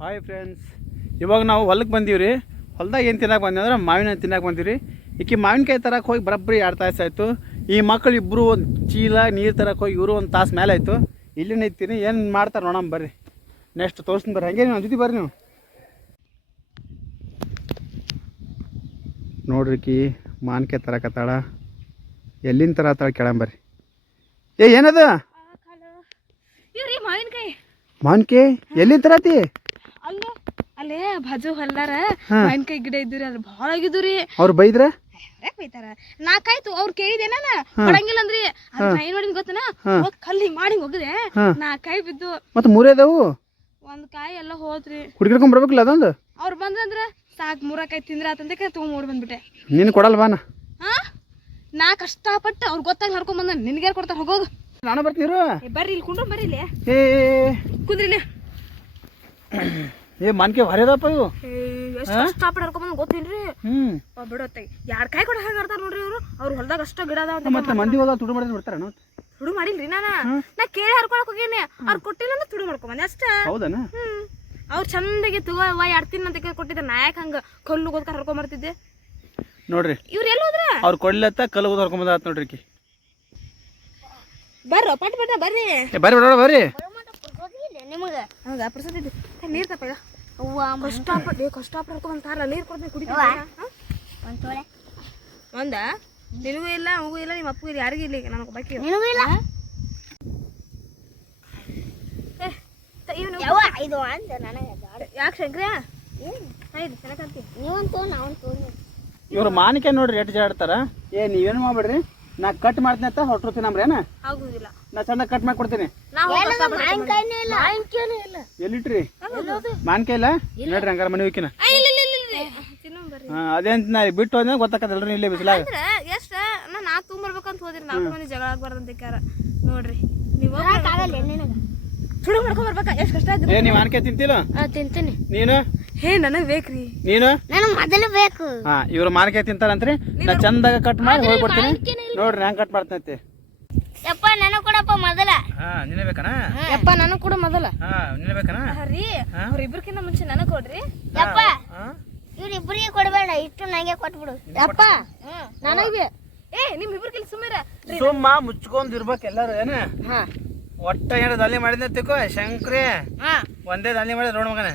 hi friends ಇವಾಗ ನಾವು ಹೊಲಕ್ಕೆ ಬಂದೀವಿ ರೀ ಹೊಲ್ದಾಗ ಏನು ತಿನ್ನಕ್ಕೆ ಬಂದೀವಿ ಅಂದ್ರೆ ಮಾವಿನ ತಿನ್ನಕ್ಕೆ ಬಂದೀವಿ ರೀ ಈಕೆ ಮಾವಿನಕಾಯಿ ತರಕ್ಕೆ ಹೋಗಿ ಬರೋಬ್ಬರಿ ಎರಡು ತಾಸು ಆಯಿತು ಈ ಮಕ್ಕಳು ಇಬ್ಬರು ಒಂದು ಚೀಲ ನೀರು ತರಕ್ಕೆ ಹೋಗಿ ಇವರು ಒಂದು ತಾಸು ಮೇಲೆ ಆಯಿತು ಇಲ್ಲಿ ನಿಂತೀನಿ ಏನು ಮಾಡ್ತಾರೆ ನೋಡೋಣ ಬರ್ರಿ ನೆಕ್ಸ್ಟ್ ತೋರಿಸ್ತೀನಿ ಬರ್ರಿ ಹಂಗೆ ನೀವು ಜೊತೆ ಬರ್ರಿ ನೀವು ನೋಡ್ರಿ ಕಿ ಮಾನ್ಕಾಯಿ ತರಕತ್ತಾಳ ಎಲ್ಲಿನ ಥರ ತಾಳ ಕೇಳಂಬರ್ರಿ ಏ ಏನದ ಮಾವಿನಕಾಯಿ ಮಾವಿನಕಾಯಿ ಎಲ್ಲಿ ತರತಿ ಅಲ್ಲೇ ಬಾಜು ಹೊಲ್ದಾರ ಮಾವಿನಕಾಯಿ ಗಿಡ ಇದ್ರಿ ಅಲ್ಲಿ ಬಹಳ ಆಗಿದ್ರಿ ಅವ್ರು ಬೈದ್ರ ಬೈತಾರ ನಾಕಾಯ್ತು ಅವ್ರು ಕೇಳಿದೆ ನಾನು ಕೊಡಂಗಿಲ್ಲ ಅಂದ್ರಿ ಏನ್ ಮಾಡಿದ್ ಗೊತ್ತನ ಕಲ್ ಹಿಂಗ್ ಮಾಡಿ ಹೋಗಿದೆ ನಾಕಾಯಿ ಬಿದ್ದು ಮತ್ತೆ ಮೂರೇ ಅದಾವು ಒಂದ್ ಕಾಯಿ ಎಲ್ಲ ಹೋದ್ರಿ ಹುಡುಗಿರ್ಕೊಂಡ್ ಬರ್ಬೇಕಲ್ಲ ಅದೊಂದ್ ಅವ್ರ ಬಂದ್ರಂದ್ರ ಸಾಕ್ ಮೂರಕಾಯಿ ತಿಂದ್ರ ಅಂತಂದ ತಗೊಂಡ್ ಬಂದ್ಬಿಟ್ಟೆ ನೀನು ಕೊಡಲ್ವಾ ನಾ ನಾ ಕಷ್ಟಪಟ್ಟು ಅವ್ರು ಗೊತ್ತಾಗ ನಡ್ಕೊಂಡ್ ಬಂದ ನಿನ್ಗೆ ಕೊಡ್ತಾರ ಹೋಗೋದು ನಾನು ಬರ್ತೀನಿರು ಬರ್ರಿ ಇಲ್ಲಿ ಕುಂಡ್ರು ಬರ್ರಿ ಇಲ್ಲಿ ಕುಂದ್ರಿ ಏ ಮನ್ಕೆ ಹೊರೆದಪ್ಪ ಇವು ಎಷ್ಟು ಕಷ್ಟ ಪಡ್ಕೊಂಡ್ ಗೊತ್ತಿಲ್ರಿ ಹ್ಮ್ ಬಿಡತ್ತೆ ಯಾರ್ ಕೈ ಕೂಡ ಹೆಂಗ್ ಇರ್ತಾರ ನೋಡ್ರಿ ಇವ್ರು ಅವ್ರ ಹೊಲ್ದಾಗ ಅಷ್ಟ ಗಿಡ ಅದಾವ ಅಂತ ಮತ್ತೆ ಮಂದಿ ಹೋದಾಗ ತುಡು ಮಾಡಿದ್ರೆ ಬಿಡ್ತಾರ ತುಡು ಮಾಡಿಲ್ರಿ ನಾನ ನಾ ಕೇಳಿ ಹರ್ಕೊಳಕ್ ಹೋಗಿನಿ ಅವ್ರು ಕೊಟ್ಟಿಲ್ಲ ಅಂದ್ರೆ ತುಡು ಮಾಡ್ಕೊಂಬಂದೆ ಅಷ್ಟ ಹೌದನ ಅವ್ರು ಚಂದಾಗಿ ಯಾರ್ ಯಾಡ್ತೀನಿ ಅಂತ ಕೊಟ್ಟಿದ್ದೆ ನಾ ಯಾಕೆ ಹಂಗ ಕಲ್ಲು ಓದ್ಕ ಹರ್ಕೊಂಡ್ ಬರ್ತಿದ್ದೆ ನೋಡ್ರಿ ಇವ್ರು ಎಲ್ಲ ಹೋದ್ರ ಅವ್ರು ಕೊಡ್ಲತ್ತ ಕಲ್ಲು ಓದ್ ಹರ್ಕೊಂಡ್ ಬಂದ ನೋಡ್ರಿ ಬರ್ರಿ ಪಟ್ ಪಟ್ಟ ಬರ್ರಿ ಬರ್ರಿ ಬರ್ರಿ ನಿಮಗೆ ಹೌದಾ ಪ್ರಸಾದ ಇದೆ ನೀರು ತಪ್ಪ ಕಷ್ಟಪಟ್ಟು ಕಷ್ಟಪಟ್ಟು ಒಂದು ತಾರಲ್ಲ ನೀರು ಕೊಡ್ಬೇಕು ಕುಡಿತೀವ ಒಂದ ನಿನಗೂ ಇಲ್ಲ ಅವಗೂ ಇಲ್ಲ ನಿಮ್ಮ ಅಪ್ಪಗೂ ಯಾರಿಗೂ ಇಲ್ಲ ನನಗೆ ಬಾಕಿ ನಿನಗೂ ಇಲ್ಲ ಇದು ಅಂತ ನನಗೆ ಯಾಕೆ ಶಂಕ್ರಿಯ ಏನು ಚೆನ್ನಾಗಿ ನೀವು ಅಂತ ನಾವು ಇವ್ರು ಮಾನಿಕೆ ನೋಡ್ರಿ ಎಟ್ ಜಾಡ್ತಾರ ಏ ನೀವೇನು ಮಾಡ್ಬೇಡ್ರಿ ನಾ ಕಟ್ ಮಾಡ್ತೀನಿ ಅಂತ ಹೊರಟೋತಿ ನಮ್ರೇನ ನಾ ಚಂದ ಕಟ್ ಮಾಡಿ ಕೊಡ್ತೀನಿ ನಾವು ಮಾವಿನಕಾಯಿನೇ ಇಲ್ಲ ಇಲ್ಲ ಎಲ್ಲಿಟ್ರಿ ಮಾವಿನಕಾಯಿ ಇಲ್ಲ ನೋಡ್ರಿ ಹಂಗಾರ ಮನೆ ಹೋಗಿನ ಹಾ ಅದೇಂತ ನಾ ಬಿಟ್ಟು ಹೋದ್ರೆ ಗೊತ್ತಾಕತ್ತಲ್ರಿ ಇಲ್ಲೇ ಬಿಸಿಲಾಗ ಎಷ್ಟ ನಾ ನಾ ತುಂಬಿರ್ಬೇಕಂತ ಹೋದ್ರಿ ನಾಲ್ಕು ಮನೆ ಜಗಳ ಆಗ್ಬಾರ್ದಂತ ಕ್ಯಾರ ನೋಡ್ರಿ ನೀವು ಸುಡು ಮಾಡ್ಕೊಂಡ್ ಬರ್ಬೇಕಾ ಎಷ್ಟು ಕಷ್ಟ ಆಗಿದೆ ಏ ನೀವು ಮಾವಿನಕಾಯಿ ತಿಂತಿಲ್ಲ ಆ ತಿಂತೀನಿ ನೀನು ಹೇ ನನಗ್ ಬೇಕ್ರಿ ನೀನು ನನಗೆ ಮೊದಲು ಬೇಕು ಹಾ ಇವ್ರು ಮಾರ್ಕೆಟ್ ತಿಂತಾರಂತ್ರಿ ನಾ ಚಂದಾಗ ಕಟ್ ಮಾಡಿ ಹೋಗಿ ಕೊಡ್ತೀನಿ ನೋಡ್ರಿ ಹೆಂಗ್ ಕಟ್ ಮಾಡ್ತೈತಿ ಯಪ್ಪ ನನಗ್ ಕೊಡಪ್ಪ ಮೊದಲ ಆ ನಿನ್ನ ಬೇಕನಾ ಯಪ್ಪ ನನಗ್ ಕೂಡ ಮೊದಲ ಹಾ ನಿನ್ನ ಬೇಕನಾ ರೀ ಅವ್ರ ಇಬ್ರಕ್ಕಿಂತ ಮುಂಚೆ ನನಗ್ ಕೊಡ್ರಿ ಯಪ್ಪ ಇವ್ರ ಇಬ್ರಿಗೆ ಕೊಡಬೇಡ ಇಷ್ಟು ನಂಗೆ ಕೊಟ್ಬಿಡು ಯಪ್ಪ ನನಗೆ ಏ ನಿಮ್ ಇಬ್ರಿಗೆ ಸುಮ್ಮನೆ ಸುಮ್ಮ ಮುಚ್ಕೊಂಡಿರ್ಬೇಕು ಎಲ್ಲರೂ ಏನ ಹಾ ಒಟ್ಟ ಏನು ದಾಲಿ ಮಾಡಿದ್ನ ತಿಕ್ಕೋ ಹಾ ಒಂದೇ ದಾಳಿ ಮಾಡಿದ ರೋಡ್ ಮಗನೇ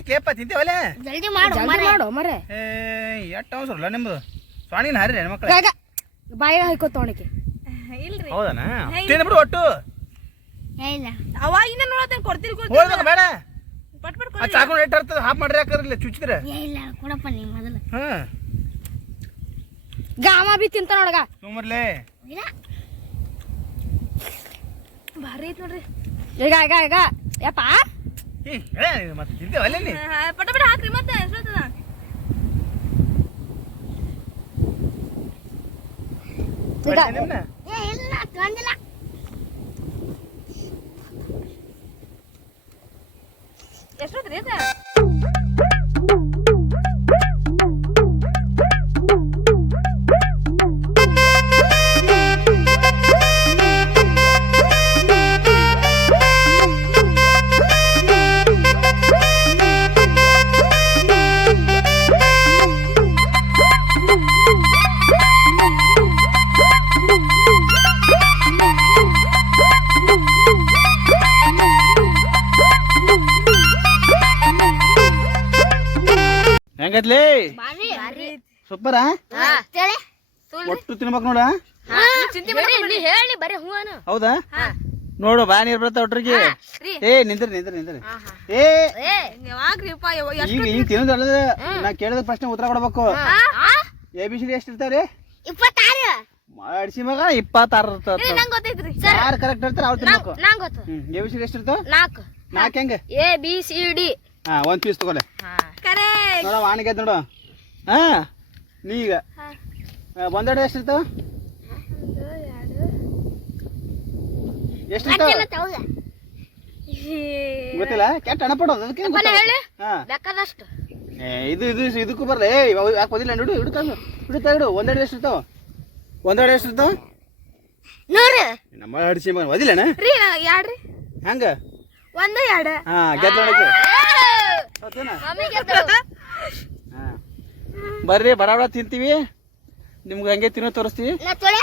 ಹಾಕಿಯಪ್ಪ ತಿಂತೇವಲ್ಲ ಜಲ್ದಿ ಮಾಡು ಮರೆ ಮಾಡು ಮರೆ ಏ ಎಟ್ಟು ಅವಸರಲ್ಲ ನಿಮ್ದು ಸ್ವಾಣಿನ ಹಾರಿ ಹೆಣ್ಮಕ್ಳು ಈಗ ಬಾಯಿಗೆ ಹಾಕೋ ತೊಣಕ್ಕೆ ಇಲ್ರಿ ಹೌದನ ತಿನ್ ಬಿಡು ಒಟ್ಟು ಇಲ್ಲ ಅವಾಗಿನ ನೋಡತೇನೆ ಕೊಡ್ತೀರಿ ಕೊಡ್ತೀರಿ ಬೇಡ ಪಟ್ ಪಟ್ ಕೊಡಿ ಚಾಕು ರೇಟ್ ಇರ್ತದೆ ಹಾಪ್ ಮಾಡ್ರಿ ಯಾಕರಿಲ್ಲ ಚುಚ್ಚಿದ್ರೆ ಇಲ್ಲ ಕೊಡಪ್ಪ ನೀ ಮೊದಲು ಹ್ಮ್ ಗಾಮ ಬಿ ತಿಂತ ನೋಡಗ ಸುಮ್ಮರ್ಲೆ ಇಲ್ಲ ಬಾರಿ ಐತ್ ನೋಡ್ರಿ ಈಗ ಈಗ ಈಗ ಯಪ್ಪ ಏ ಹೇಳ ಮತ್ತೆ ತಿಂತೇವಲ್ಲ ನೀ ಪಟ ಪಟ ಹಾಕ್ರಿ ಮತ್ತೆ ಎಷ್ಟೊತ್ತದ ಈಗ ನಿಮ್ನ ಏ ಇಲ್ಲ ತಂದಿಲ್ಲ ಎಷ್ಟೊತ್ರಿ ಅದ ಹೆಂಗದ್ಲಿ ಸೂಪರ ಒಟ್ಟು ತಿನ್ಬೇಕು ನೋಡ ಹೇಳಿ ಬರೀ ಹೂವನು ಹೌದಾ ನೋಡು ಬಾ ನೀರ್ ಬರ್ತಾವ ಒಟ್ರಿಗೆ ಏ ನಿಂದ್ರಿ ನಿಂದ್ರಿ ನಿಂದ್ರಿ ಏ ಈಗ ಈಗ ತಿನ್ನೋದಲ್ಲ ನಾ ಕೇಳಿದ ಪ್ರಶ್ನೆ ಉತ್ತರ ಕೊಡ್ಬೇಕು ಎ ಬಿ ಸಿ ಡಿ ಎಷ್ಟು ಇರ್ತಾವ್ರಿ ಇಪ್ಪತ್ತಾರು ಮಾಡಿಸಿ ಮಗ ಇಪ್ಪತ್ತಾರು ಇರ್ತಾವ ಯಾರು ಕರೆಕ್ಟ್ ಇರ್ತಾರ ಅವ್ರು ತಿನ್ಬೇಕು ಎ ಬಿ ಸಿ ಡಿ ಎಷ್ಟು ಇರ್ತಾವ ನಾಲ್ಕು ನಾಲ್ಕು ಹೆಂಗೆ ಎ ಬಿ ಸಿ ಡಿ ಹಾ ಒಂದ್ ಪೀಸ್ ತಗೊಳ್ಳಿ ಕರೆಕ್ಟ್ ನೋಡ ವಾಣಿಗೈತೆ ನೋಡು ಹಾ ನೀಗ ಒಂದೆರಡು ಎಷ್ಟು ಇರ್ತಾವ ಎಷ್ಟು ಇರ್ತಾವ ಗೊತ್ತಿಲ್ಲ ಕೆಟ್ಟ ಹಣ ಪಡೋದು ಅದಕ್ಕೆ ಹಾ ಇದು ಇದು ಇದಕ್ಕೂ ಬರಲ್ಲ ಏ ಯಾಕೆ ಬಂದಿಲ್ಲ ನೋಡು ಹಿಡ್ಕೊಂಡು ಹಿಡಿತಾ ಹಿಡು ಒಂದೆರಡು ಎಷ್ಟು ಇರ್ತಾವ ಒಂದೆರಡು ಎಷ್ಟು ಇರ್ತಾವ ನೋಡ್ರಿ ನಮ್ಮ ಹಡಿಸಿ ಮಗನ ಒದಿಲ್ಲಣ್ಣ ರೀ ಯಾಡ್ರಿ ಹಂಗ ಒಂದು ಎರಡು ಹಾ ಗೆದ್ದ ಬರ್ರಿ ಬಡಬಡ ತಿಂತೀವಿ ನಿಮ್ಗೆ ಹಂಗೆ ತಿನ್ನೋ ತೋರಿಸ್ತೀವಿ ಹಂಗಲ್ಲ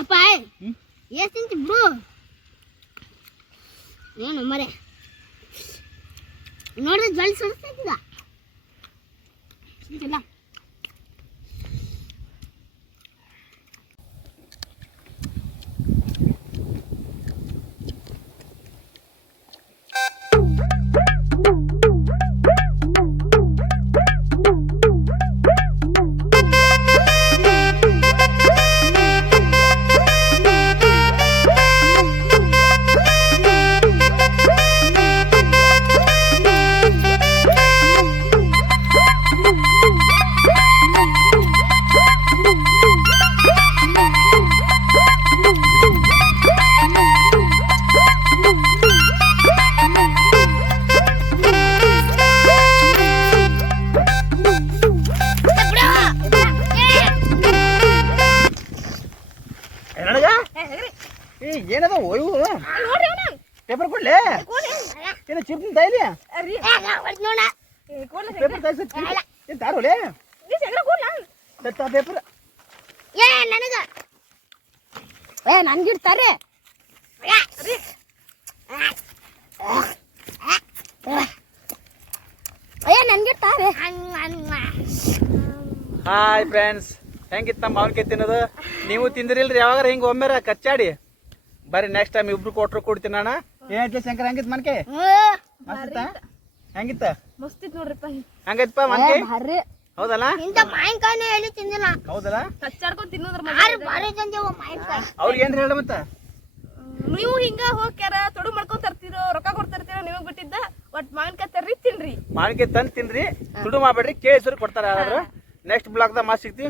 ಅಪ್ಪ ಎಷ್ಟು ತಿಂತಿ ಬ್ರೋ ಏನು ಮರೆ ನೋಡಿ ಜಲ್ ಸುಡಿಸ್ತಾ ಪೇಪರ್ ಕೊಡ್ಲಿ ಏನು ಚಿಪ್ ತೈಲಿ ಪೇಪರ್ ತೈಸ ಪೇಪರ್ ಏ ನನ್ಗಿಡ್ತಾರೆ ಹಾಯ್ ಫ್ರೆಂಡ್ಸ್ ಹೆಂಗಿತ್ತ ನಮ್ಮ ಮಾವಿನಕಾಯಿ ತಿನ್ನೋದು ನೀವು ತಿಂದಿರಿಲ್ರಿ ಯಾವಾಗ ಹಿಂಗೆ ಒಮ್ಮೆರ ಕಚ್ಚಾಡಿ ಬರ್ರಿ ನೆಕ್ಸ್ಟ್ ಟೈಮ್ ಇಬ್ರು ಕೊಟ್ರು ಕೊಡ್ತೀನಿ ಅಣ್ಣ ಏನ್ ಶಂಕರ್ ಹೆಂಗಿತ್ ಮನ್ಕೆ ಮಸ್ತ ಹೆಂಗಿತ್ತ ಮಸ್ತಿತ್ ನೋಡ್ರಿಪ್ಪ ಹೆಂಗೈತಪ್ಪ ಮನ್ಕೆ ಹೌದಲ್ಲ ಇಂತ ಮಾಯಿನ್ಕಾಯಿನ ಹೇಳಿ ತಿಂದಿಲ್ಲ ಹೌದಲ್ಲ ಕಚ್ಚಾಡ್ಕೊಂಡು ತಿನ್ನೋದ್ರ ಮಾರಿ ಭಾರಿ ತಂದೇವ ಮಾಯಿನ್ಕಾಯಿ ಅವ್ರಿಗೆ ಏನ್ ಹೇಳ ಮತ್ತ ನೀವು ಹಿಂಗ ಹೋಗ್ಯಾರ ತೊಡು ಮಾಡ್ಕೊಂಡ್ ತರ್ತಿರೋ ರೊಕ್ಕ ಕೊಡ್ತಿರ್ತೀರ ನಿಮಗ್ ಬಿಟ್ಟಿದ್ದ ಒಟ್ ಮಾವಿನಕಾಯಿ ತರ್ರಿ ತಿನ್ರಿ ಮಾವಿನಕಾಯಿ ತಂದ್ ತಿನ್ರಿ ತುಡು ಮಾಡ್ಬೇಡ್ರಿ ಕೇಳಿಸ್ರು ಕೊಡ್ತಾರ ಯಾರಾದ್ರು ನೆಕ್ಸ್ಟ್ ಬ್ಲಾಗ್ದಾಗ ಮಾಸ್ ಸಿಗ್ತೀವಿ